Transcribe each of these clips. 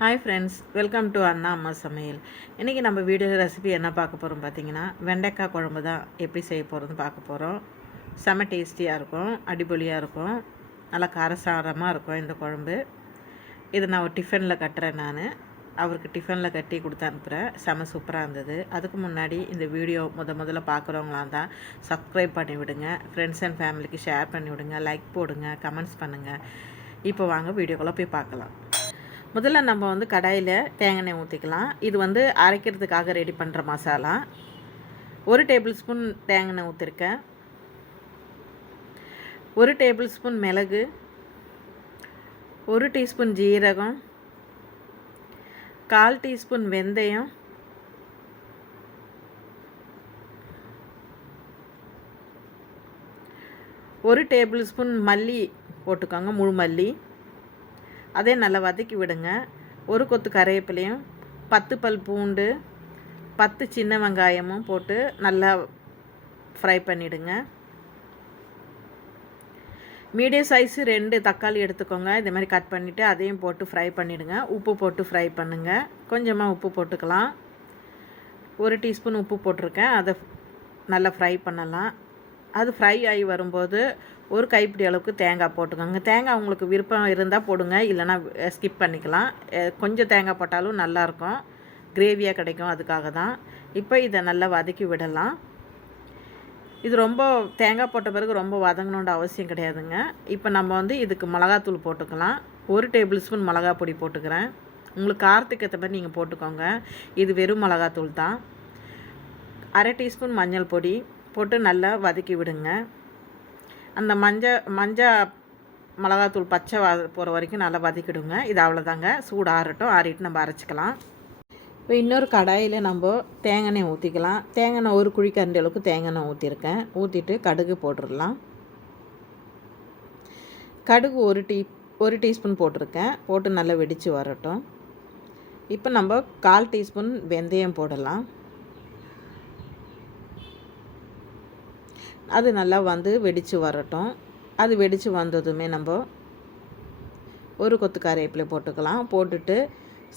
Hi friends welcome to Anna Amma Samayal. இன்றைக்கி நம்ம video recipe என்ன பார்க்க போகிறோம் பார்த்தீங்கன்னா வெண்டைக்காய் குழம்பு தான் எப்படி செய்ய போகிறதுன்னு பார்க்க போகிறோம் செம டேஸ்டியாக இருக்கும் அடிபொலியாக இருக்கும் நல்லா காரசாரமாக இருக்கும் இந்த குழம்பு. இது நான் ஒரு டிஃபனில் கட்டுறேன் நான். அவருக்கு டிஃபனில் கட்டி கொடுத்து அனுப்புகிறேன் செம சூப்பராக இருந்தது. அதுக்கு முன்னாடி இந்த வீடியோ முத முதல்ல பார்க்குறவங்களாம் தான் சப்ஸ்கிரைப் பண்ணி விடுங்க. ஃப்ரெண்ட்ஸ் அண்ட் ஃபேமிலிக்கு ஷேர் பண்ணி விடுங்க. லைக் போடுங்க. கமெண்ட்ஸ் பண்ணுங்கள் இப்போ வாங்க வீடியோக்குள்ளே போய் பார்க்கலாம். முதல்ல நம்ம வந்து கடாயில் தேங்காய் ஊற்றிக்கலாம் இது வந்து அரைக்கிறதுக்காக ரெடி பண்ணுற மசாலா. ஒரு டேபிள் ஸ்பூன் தேங்காய் ஊற்றிருக்கேன் ஒரு டேபிள் ஸ்பூன் மிளகு. ஒரு டீஸ்பூன் ஜீரகம். கால் டீஸ்பூன் வெந்தயம். ஒரு டேபிள் ஸ்பூன் மல்லி போட்டுக்கோங்க முழு மல்லி. அதே நல்லா வதக்கி விடுங்க. ஒரு கொத்து கருவேப்பிலையும் பத்து பல் பூண்டு பத்து சின்ன வெங்காயமும் போட்டு நல்லா ஃப்ரை பண்ணிவிடுங்க மீடியம் சைஸு ரெண்டு தக்காளி எடுத்துக்கோங்க. இந்த மாதிரி கட் பண்ணிவிட்டு அதையும் போட்டு ஃப்ரை பண்ணிவிடுங்க உப்பு போட்டு ஃப்ரை பண்ணுங்கள் கொஞ்சமாக உப்பு போட்டுக்கலாம். ஒரு டீஸ்பூன் உப்பு போட்டிருக்கேன். அதை நல்லா ஃப்ரை பண்ணலாம். அது ஃப்ரை ஆகி வரும்போது ஒரு கைப்பிடி அளவுக்கு தேங்காய் போட்டுக்கோங்க. தேங்காய் உங்களுக்கு விருப்பம் இருந்தால் போடுங்க. இல்லைனா ஸ்கிப் பண்ணிக்கலாம். கொஞ்சம் தேங்காய் போட்டாலும் நல்லாயிருக்கும் கிரேவியாக கிடைக்கும் அதுக்காக தான். இப்போ இதை நல்லா வதக்கி விடலாம். இது ரொம்ப தேங்காய் போட்ட பிறகு ரொம்ப வதங்கணுன்ற அவசியம் கிடையாதுங்க. இப்போ நம்ம வந்து இதுக்கு மிளகாத்தூள் போட்டுக்கலாம். ஒரு டேபிள் ஸ்பூன் மிளகா பொடி போட்டுக்கிறேன். உங்களுக்கு காரத்துக்கு ஏற்ற மாதிரி நீங்கள் போட்டுக்கோங்க. இது வெறும் மிளகாத்தூள் தான். அரை டீஸ்பூன் மஞ்சள் பொடி போட்டு நல்லா வதக்கி விடுங்க. அந்த மஞ்சள் மஞ்சள் மிளகாத்தூள் பச்சை வா போகிற வரைக்கும் நல்லா வதக்கிடுங்க. இது அவ்வளோதாங்க சூடு ஆறட்டும். ஆறிட்டு நம்ம அரைச்சிக்கலாம். இப்போ இன்னொரு கடாயில் நம்ம தேங்காய் ஊற்றிக்கலாம் தேங்காய் ஒரு குழிக்கரண்டி அளவுக்கு தேங்காய் ஊற்றிருக்கேன் ஊற்றிட்டு கடுகு போட்டுடலாம். கடுகு ஒரு டீ ஒரு டீஸ்பூன் போட்டிருக்கேன். போட்டு நல்லா வெடித்து வரட்டும். இப்போ நம்ம கால் டீஸ்பூன் வெந்தயம் போடலாம். அது நல்லா வந்து வெடித்து வரட்டும். அது வெடித்து வந்ததுமே நம்ம ஒரு கொத்து கருவேப்பிலை போட்டுக்கலாம். போட்டுட்டு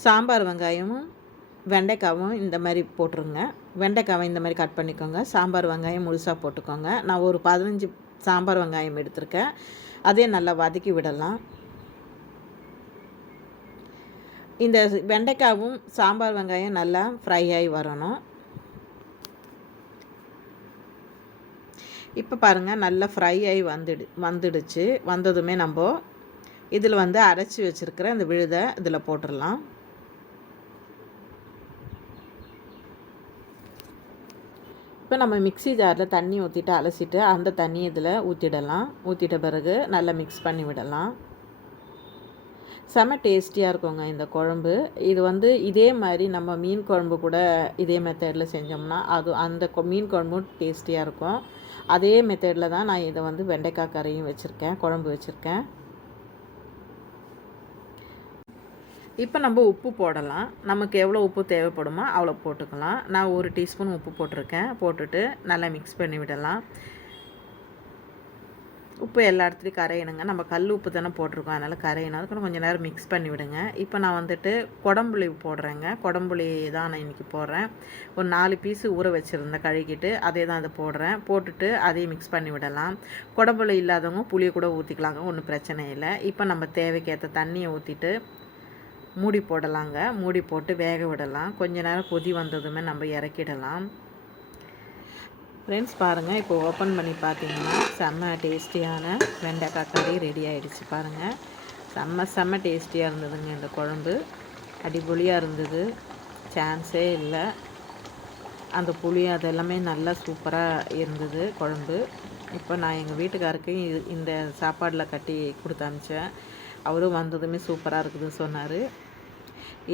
சாம்பார் வெங்காயமும் வெண்டைக்காவும் இந்த மாதிரி போட்டுருங்க. வெண்டைக்காவை இந்த மாதிரி கட் பண்ணிக்கோங்க. சாம்பார் வெங்காயம் முழுசாக போட்டுக்கோங்க. நான் ஒரு பதினஞ்சு சாம்பார் வெங்காயம் எடுத்திருக்கேன். அதே நல்லா வதக்கி விடலாம். இந்த வெண்டைக்காவும் சாம்பார் வெங்காயம் நல்லா ஃப்ரை ஆகி வரணும். இப்போ பாருங்கள் நல்லா ஃப்ரை ஆகி வந்துடு வந்துடுச்சு. வந்ததுமே நம்ம இதில் வந்து அரைச்சி வச்சுருக்கிற இந்த விழுதை இதில் போட்டுடலாம். இப்போ நம்ம மிக்சி ஜாரில் தண்ணி ஊற்றிட்டு அலசிட்டு அந்த தண்ணி இதில் ஊற்றிடலாம் ஊற்றிட்ட பிறகு நல்லா மிக்ஸ் பண்ணி விடலாம். செம டேஸ்டியாக இருக்குங்க இந்த குழம்பு. இது வந்து இதே மாதிரி நம்ம மீன் குழம்பு கூட இதே மெத்தடில் செஞ்சோம்னா அது அந்த மீன் குழம்பும் டேஸ்டியாக இருக்கும். அதே மெத்தடில் தான் நான் இதை வந்து வெண்டைக்காய் கறியும் வச்சுருக்கேன் குழம்பு வச்சுருக்கேன். இப்போ நம்ம உப்பு போடலாம். நமக்கு எவ்வளோ உப்பு தேவைப்படுமோ அவ்வளோ போட்டுக்கலாம். நான் ஒரு டீஸ்பூன் உப்பு போட்டிருக்கேன். போட்டுட்டு நல்லா மிக்ஸ் பண்ணி விடலாம். உப்பு எல்லா இடத்துலையும் கரையணுங்க நம்ம கல் உப்பு தானே போட்டிருக்கோம். அதனால் கரையணும் அதுக்கு கொஞ்சம் நேரம் மிக்ஸ் பண்ணி விடுங்க. இப்போ நான் வந்துட்டு குடம்புளி போடுறேங்க. குடம்புளி தான் நான் இன்றைக்கி போடுறேன். ஒரு நாலு பீஸு ஊற வச்சுருந்தேன். கழுகிட்டு அதே தான் அதை போடுறேன். போட்டுட்டு அதையும் மிக்ஸ் பண்ணி விடலாம். குடம்புளி இல்லாதவங்க புளியை கூட ஊற்றிக்கலாங்க ஒன்றும் பிரச்சனை இல்லை. இப்போ நம்ம தேவைக்கேற்ற தண்ணியை ஊற்றிட்டு மூடி போடலாங்க. மூடி போட்டு வேக விடலாம். கொஞ்ச நேரம் கொதி வந்ததுமே நம்ம இறக்கிடலாம். ஃப்ரெண்ட்ஸ் பாருங்கள் இப்போ ஓப்பன் பண்ணி பார்த்தீங்கன்னா செம்ம டேஸ்டியான வெண்டைக்காய் கறி ரெடி ஆகிடுச்சு பாருங்கள் செம்ம செம்ம டேஸ்டியாக இருந்ததுங்க இந்த குழம்பு. அடிபொலியாக இருந்தது. சான்ஸே இல்லை. அந்த புளி அதெல்லாமே நல்லா சூப்பராக இருந்தது குழம்பு. இப்போ நான் எங்கள் வீட்டுக்காருக்கு இந்த சாப்பாடில் கட்டி கொடுத்து அனுப்பிச்சேன் அவரும் வந்ததுமே சூப்பராக இருக்குதுன்னு சொன்னார்.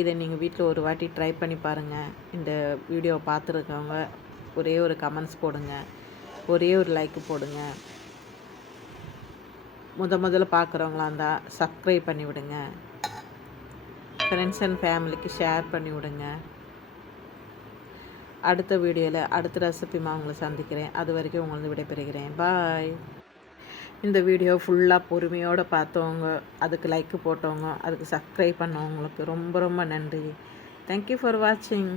இதை நீங்கள் வீட்டில் ஒரு வாட்டி ட்ரை பண்ணி பாருங்கள் இந்த வீடியோவை பார்த்துருக்கவங்க ஒரே ஒரு கமெண்ட்ஸ் போடுங்க. ஒரே ஒரு லைக் போடுங்க. முத முதல்ல பார்க்குறவங்களா இருந்தால் சப்ஸ்கிரைப் பண்ணி விடுங்க. ஃப்ரெண்ட்ஸ் அண்ட் ஃபேமிலிக்கு ஷேர் பண்ணி விடுங்க. அடுத்த வீடியோவில் அடுத்த ரெசிபிமா உங்களை சந்திக்கிறேன். அது வரைக்கும் உங்களை விடைபெறுகிறேன். பாய் இந்த வீடியோ ஃபுல்லாக பொறுமையோடு பார்த்தவங்க அதுக்கு லைக்கு போட்டவங்க அதுக்கு சப்ஸ்கிரைப் பண்ணவங்களுக்கு ரொம்ப ரொம்ப நன்றி. தேங்க்யூ ஃபார் வாட்சிங்